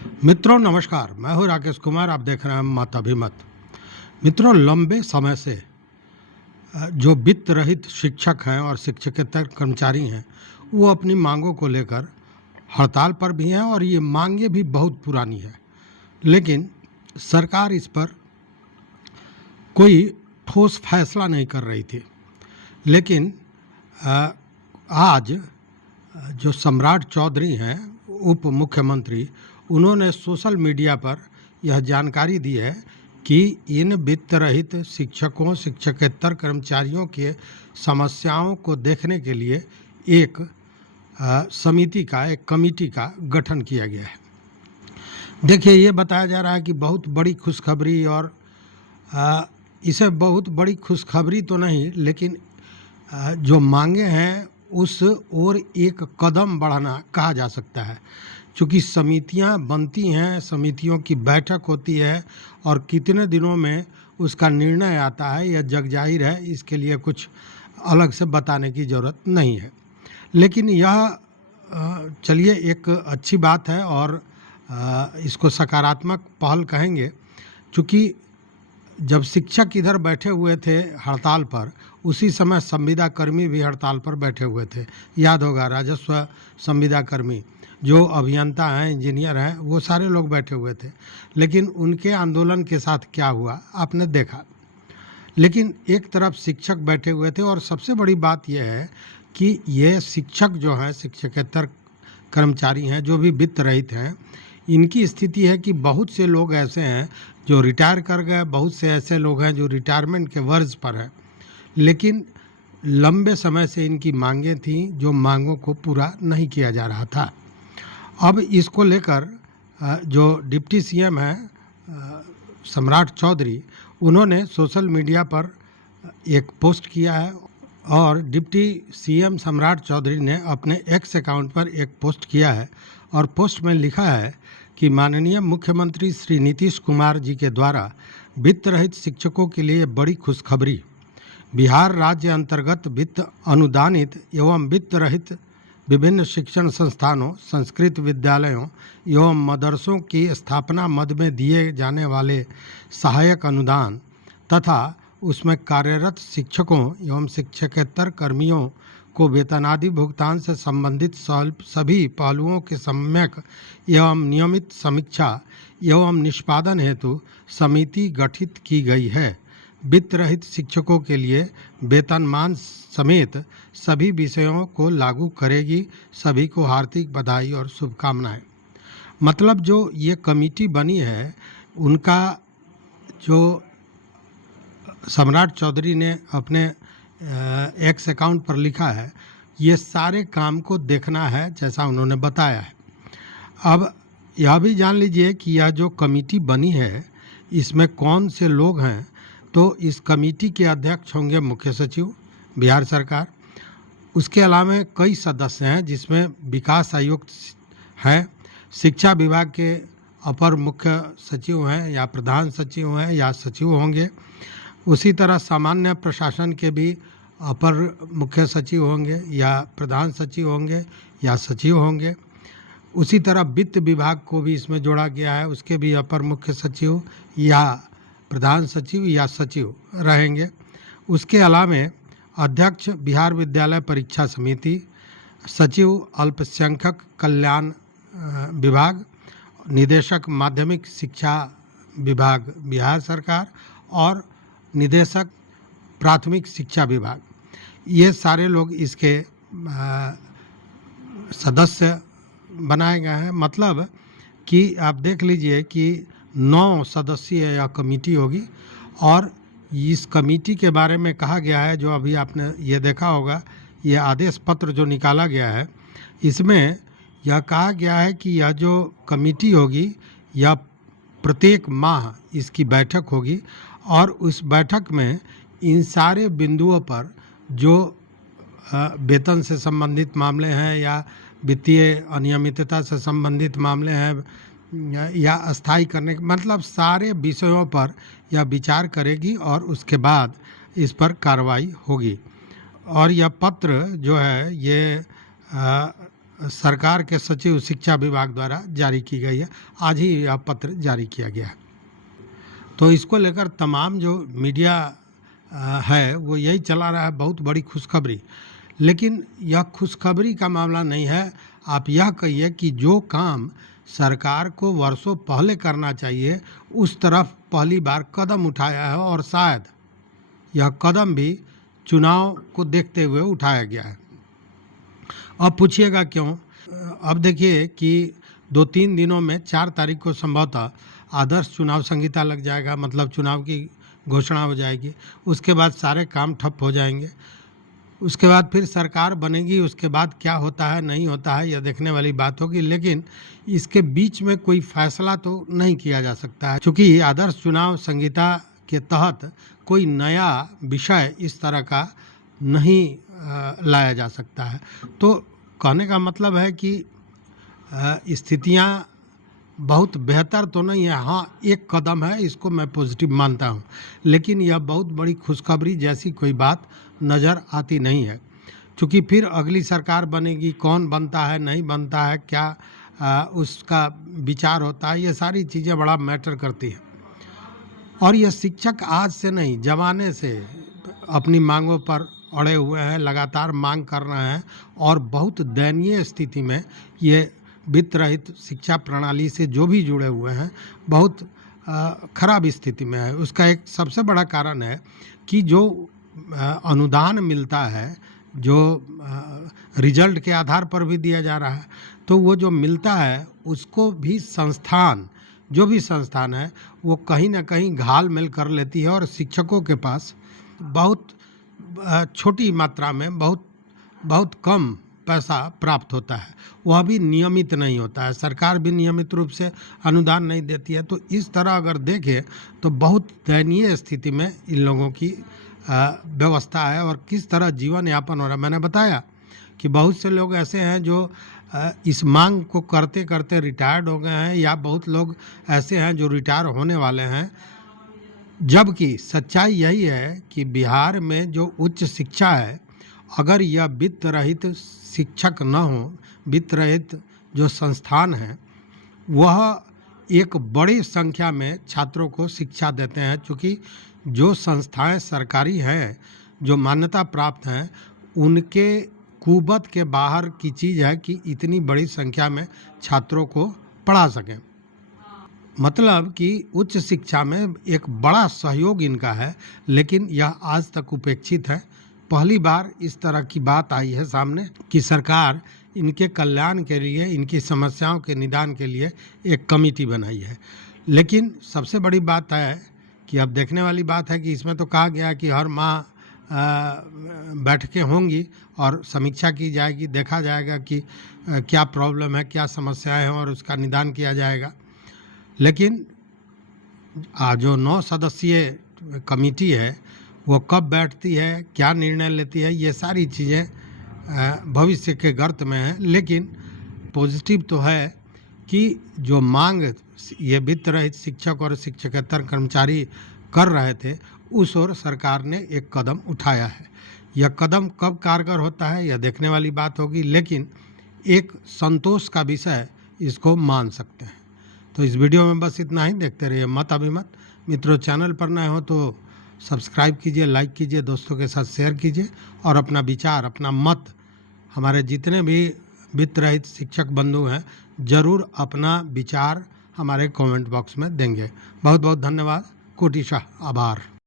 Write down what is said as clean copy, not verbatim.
मित्रों नमस्कार, मैं हूं राकेश कुमार। आप देख रहे हैं मत अभिमत। मित्रों, लंबे समय से जो वित्त रहित शिक्षक हैं और शिक्षकेतर कर्मचारी हैं, वो अपनी मांगों को लेकर हड़ताल पर भी हैं और ये मांगे भी बहुत पुरानी है। लेकिन सरकार इस पर कोई ठोस फैसला नहीं कर रही थी। लेकिन आज जो सम्राट चौधरी हैं, उप मुख्यमंत्री, उन्होंने सोशल मीडिया पर यह जानकारी दी है कि इन वित्त रहित शिक्षकों शिक्षकेतर कर्मचारियों के समस्याओं को देखने के लिए एक समिति का, एक कमेटी का गठन किया गया है। देखिए, ये बताया जा रहा है कि बहुत बड़ी खुशखबरी, और इसे बहुत बड़ी खुशखबरी तो नहीं, लेकिन जो मांगे हैं उस ओर एक कदम बढ़ाना कहा जा सकता है। चूँकि समितियां बनती हैं, समितियों की बैठक होती है और कितने दिनों में उसका निर्णय आता है, यह जग जाहिर है। इसके लिए कुछ अलग से बताने की ज़रूरत नहीं है। लेकिन यह चलिए एक अच्छी बात है और इसको सकारात्मक पहल कहेंगे। चूँकि जब शिक्षक इधर बैठे हुए थे हड़ताल पर, उसी समय संविदा कर्मी भी हड़ताल पर बैठे हुए थे। याद होगा, राजस्व संविदा कर्मी, जो अभियंता हैं, इंजीनियर हैं, वो सारे लोग बैठे हुए थे। लेकिन उनके आंदोलन के साथ क्या हुआ आपने देखा। लेकिन एक तरफ शिक्षक बैठे हुए थे, और सबसे बड़ी बात यह है कि ये शिक्षक जो हैं, शिक्षकेतर कर्मचारी हैं, जो भी वित्त रहित हैं, इनकी स्थिति है कि बहुत से लोग ऐसे हैं जो रिटायर कर गए, बहुत से ऐसे लोग हैं जो रिटायरमेंट के वर्ज पर हैं। लेकिन लंबे समय से इनकी मांगें थीं, जो मांगों को पूरा नहीं किया जा रहा था। अब इसको लेकर जो डिप्टी सीएम हैं सम्राट चौधरी, उन्होंने सोशल मीडिया पर एक पोस्ट किया है। और डिप्टी सीएम सम्राट चौधरी ने अपने एक्स अकाउंट पर एक पोस्ट किया है, और पोस्ट में लिखा है कि माननीय मुख्यमंत्री श्री नीतीश कुमार जी के द्वारा वित्त रहित शिक्षकों के लिए बड़ी खुशखबरी। बिहार राज्य अंतर्गत वित्त अनुदानित एवं वित्त रहित विभिन्न शिक्षण संस्थानों, संस्कृत विद्यालयों एवं मदरसों की स्थापना मद में दिए जाने वाले सहायक अनुदान तथा उसमें कार्यरत शिक्षकों एवं शिक्षकेतर कर्मियों को वेतनादि भुगतान से संबंधित सभी पहलुओं के सम्यक एवं नियमित समीक्षा एवं निष्पादन हेतु समिति गठित की गई है। वित्त रहित शिक्षकों के लिए वेतनमान समेत सभी विषयों को लागू करेगी। सभी को हार्दिक बधाई और शुभकामनाएं। मतलब जो ये कमेटी बनी है, उनका जो सम्राट चौधरी ने अपने एक्स अकाउंट पर लिखा है, ये सारे काम को देखना है, जैसा उन्होंने बताया है। अब यह भी जान लीजिए कि यह जो कमेटी बनी है, इसमें कौन से लोग हैं। तो इस कमेटी के अध्यक्ष होंगे मुख्य सचिव बिहार सरकार। उसके अलावा कई सदस्य हैं, जिसमें विकास आयुक्त हैं, शिक्षा विभाग के अपर मुख्य सचिव हैं या प्रधान सचिव हैं या सचिव होंगे। उसी तरह सामान्य प्रशासन के भी अपर मुख्य सचिव होंगे या प्रधान सचिव होंगे या सचिव होंगे। उसी तरह वित्त विभाग को भी इसमें जोड़ा गया है, उसके भी अपर मुख्य सचिव या प्रधान सचिव या सचिव रहेंगे। उसके अलावा अध्यक्ष बिहार विद्यालय परीक्षा समिति, सचिव अल्पसंख्यक कल्याण विभाग, निदेशक माध्यमिक शिक्षा विभाग बिहार सरकार और निदेशक प्राथमिक शिक्षा विभाग, ये सारे लोग इसके सदस्य बनाए गए हैं। मतलब कि आप देख लीजिए कि 9 सदस्यीय यह कमेटी होगी। और इस कमेटी के बारे में कहा गया है, जो अभी आपने ये देखा होगा, ये आदेश पत्र जो निकाला गया है, इसमें यह कहा गया है कि यह जो कमेटी होगी, यह प्रत्येक माह इसकी बैठक होगी, और उस बैठक में इन सारे बिंदुओं पर जो वेतन से संबंधित मामले हैं या वित्तीय अनियमितता से संबंधित मामले हैं या अस्थायी करने के, मतलब सारे विषयों पर यह विचार करेगी और उसके बाद इस पर कार्रवाई होगी। और यह पत्र जो है ये सरकार के सचिव शिक्षा विभाग द्वारा जारी की गई है। आज ही यह पत्र जारी किया गया है। तो इसको लेकर तमाम जो मीडिया है वो यही चला रहा है, बहुत बड़ी खुशखबरी। लेकिन यह खुशखबरी का मामला नहीं है। आप यह कहिए कि जो काम सरकार को वर्षों पहले करना चाहिए उस तरफ पहली बार कदम उठाया है, और शायद यह कदम भी चुनाव को देखते हुए उठाया गया है। अब पूछिएगा क्यों? अब देखिए कि 2-3 दिनों में 4 तारीख को संभवतः आदर्श चुनाव संहिता लग जाएगा, मतलब चुनाव की घोषणा हो जाएगी। उसके बाद सारे काम ठप हो जाएंगे। उसके बाद फिर सरकार बनेगी। उसके बाद क्या होता है नहीं होता है यह देखने वाली बात होगी। लेकिन इसके बीच में कोई फैसला तो नहीं किया जा सकता है, क्योंकि आदर्श चुनाव संहिता के तहत कोई नया विषय इस तरह का नहीं लाया जा सकता है। तो कहने का मतलब है कि स्थितियां बहुत बेहतर तो नहीं है। हाँ, एक कदम है, इसको मैं पॉजिटिव मानता हूँ, लेकिन यह बहुत बड़ी खुशखबरी जैसी कोई बात नज़र आती नहीं है। क्योंकि फिर अगली सरकार बनेगी, कौन बनता है नहीं बनता है, क्या उसका विचार होता है, ये सारी चीज़ें बड़ा मैटर करती हैं। और ये शिक्षक आज से नहीं, ज़माने से अपनी मांगों पर अड़े हुए हैं, लगातार मांग कर रहे हैं, और बहुत दयनीय स्थिति में ये वित्त रहित शिक्षा प्रणाली से जो भी जुड़े हुए हैं बहुत खराब स्थिति में है। उसका एक सबसे बड़ा कारण है कि जो अनुदान मिलता है, जो रिजल्ट के आधार पर भी दिया जा रहा है, तो वो जो मिलता है उसको भी संस्थान, जो भी संस्थान है, वो कहीं ना कहीं घाल मेल कर लेती है, और शिक्षकों के पास बहुत छोटी मात्रा में बहुत कम पैसा प्राप्त होता है। वह भी नियमित नहीं होता है। सरकार भी नियमित रूप से अनुदान नहीं देती है। तो इस तरह अगर देखें तो बहुत दयनीय स्थिति में इन लोगों की व्यवस्था है, और किस तरह जीवन यापन हो रहा है। मैंने बताया कि बहुत से लोग ऐसे हैं जो इस मांग को करते करते रिटायर्ड हो गए हैं, या बहुत लोग ऐसे हैं जो रिटायर होने वाले हैं। जबकि सच्चाई यही है कि बिहार में जो उच्च शिक्षा है, अगर यह वित्त रहित शिक्षक न हो, वित्त रहित जो संस्थान है, वह एक बड़ी संख्या में छात्रों को शिक्षा देते हैं। क्योंकि जो संस्थाएं सरकारी हैं, जो मान्यता प्राप्त हैं, उनके कुवत के बाहर की चीज़ है कि इतनी बड़ी संख्या में छात्रों को पढ़ा सकें। मतलब कि उच्च शिक्षा में एक बड़ा सहयोग इनका है, लेकिन यह आज तक उपेक्षित है। पहली बार इस तरह की बात आई है सामने कि सरकार इनके कल्याण के लिए, इनकी समस्याओं के निदान के लिए एक कमेटी बनाई है। लेकिन सबसे बड़ी बात है कि अब देखने वाली बात है कि इसमें तो कहा गया कि हर माह बैठकें होंगी और समीक्षा की जाएगी, देखा जाएगा कि क्या प्रॉब्लम है, क्या समस्याएं हैं, और उसका निदान किया जाएगा। लेकिन जो 9 सदस्यीय कमेटी है वो कब बैठती है, क्या निर्णय लेती है, ये सारी चीज़ें भविष्य के गर्त में हैं। लेकिन पॉजिटिव तो है कि जो मांग ये वित्त रहित शिक्षक और शिक्षकेतर कर्मचारी कर रहे थे, उस ओर सरकार ने एक कदम उठाया है। यह कदम कब कारगर होता है यह देखने वाली बात होगी, लेकिन एक संतोष का विषय इसको मान सकते हैं। तो इस वीडियो में बस इतना ही। देखते रहिए मत अभिमत। मित्रों, चैनल पर नए हो तो सब्सक्राइब कीजिए, लाइक कीजिए, दोस्तों के साथ शेयर कीजिए, और अपना विचार, अपना मत हमारे जितने भी वित्त रहित शिक्षक बंधु हैं, ज़रूर अपना विचार हमारे कमेंट बॉक्स में देंगे। बहुत बहुत धन्यवाद। कोटिशाह आभार।